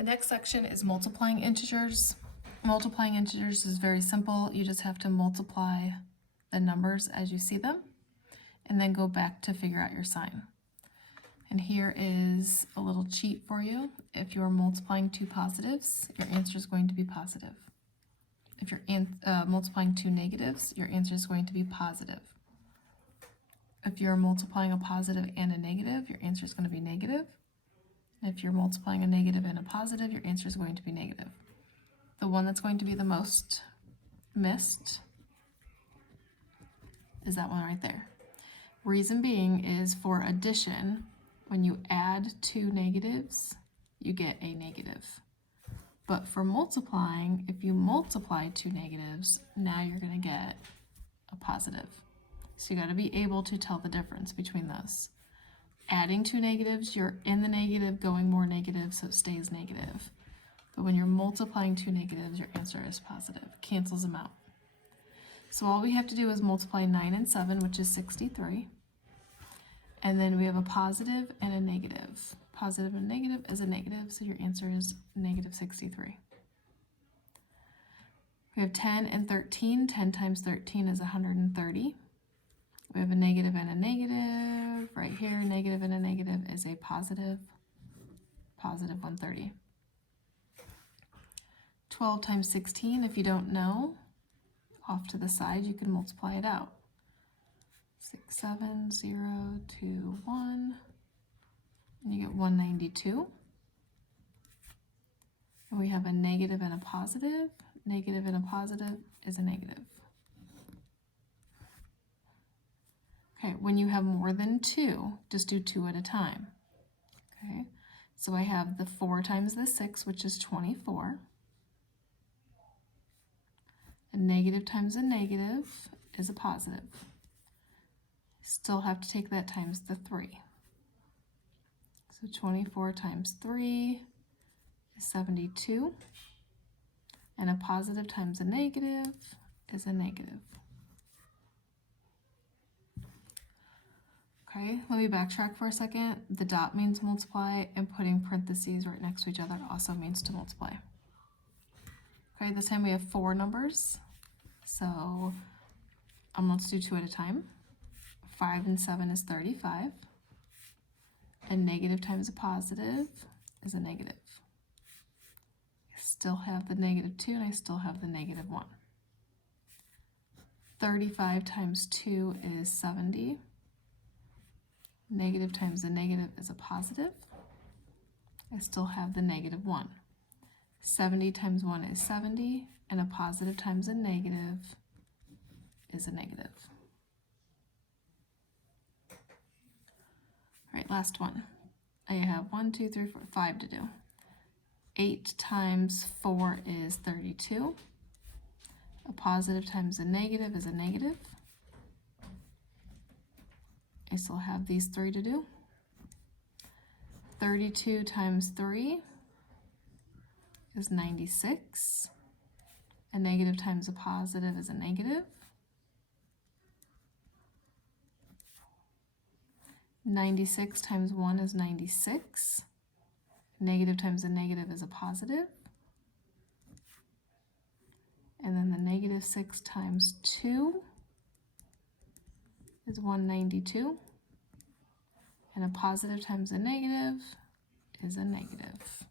The next section is multiplying integers. Multiplying integers is very simple. You just have to multiply the numbers as you see them and then go back to figure out your sign. And here is a little cheat for you. If you're multiplying two positives, your answer is going to be positive. If you're multiplying two negatives, your answer is going to be positive. If you're multiplying a positive and a negative, your answer is going to be negative. If you're multiplying a negative and a positive, your answer is going to be negative. The one that's going to be the most missed is that one right there. Reason being is for addition, when you add two negatives, you get a negative. But for multiplying, if you multiply two negatives, now you're going to get a positive. So you got to be able to tell the difference between those. Adding two negatives, you're in the negative, going more negative, so it stays negative. But when you're multiplying two negatives, your answer is positive. Cancels them out. So all we have to do is multiply 9 and 7, which is 63. And then we have a positive and a negative. Positive and negative is a negative, so your answer is negative 63. We have 10 and 13. 10 times 13 is 130. We have a negative and a negative. Right here, negative and a negative is a positive. Positive 130. 12 times 16, if you don't know, off to the side, you can multiply it out. 6, 7, 0, 2, 1, and you get 192. And we have a negative and a positive. Negative and a positive is a negative. Okay, when you have more than 2, just do 2 at a time. Okay, so I have the 4 times the 6, which is 24. A negative times a negative is a positive. Still have to take that times the 3. So 24 times 3 is 72. And a positive times a negative is a negative. Okay, let me backtrack for a second. The dot means multiply, and putting parentheses right next to each other also means to multiply. Okay, this time we have 4 numbers. So let's do 2 at a time. 5 and 7 is 35. A negative times a positive is a negative. I still have the negative 2 and I still have the negative 1. 35 times 2 is 70. Negative times the negative is a positive. I still have the negative 1. 70 times 1 is 70, and a positive times a negative is a negative. All right, last one. I have 1, 2, 3, 4, 5 to do. 8 times 4 is 32. A positive times a negative is a negative. I still have these 3 to do. 32 times 3 is 96. A negative times a positive is a negative. 96 times 1 is 96. Negative times a negative is a positive. And then the negative 6 times 2 is 192. And a positive times a negative is a negative.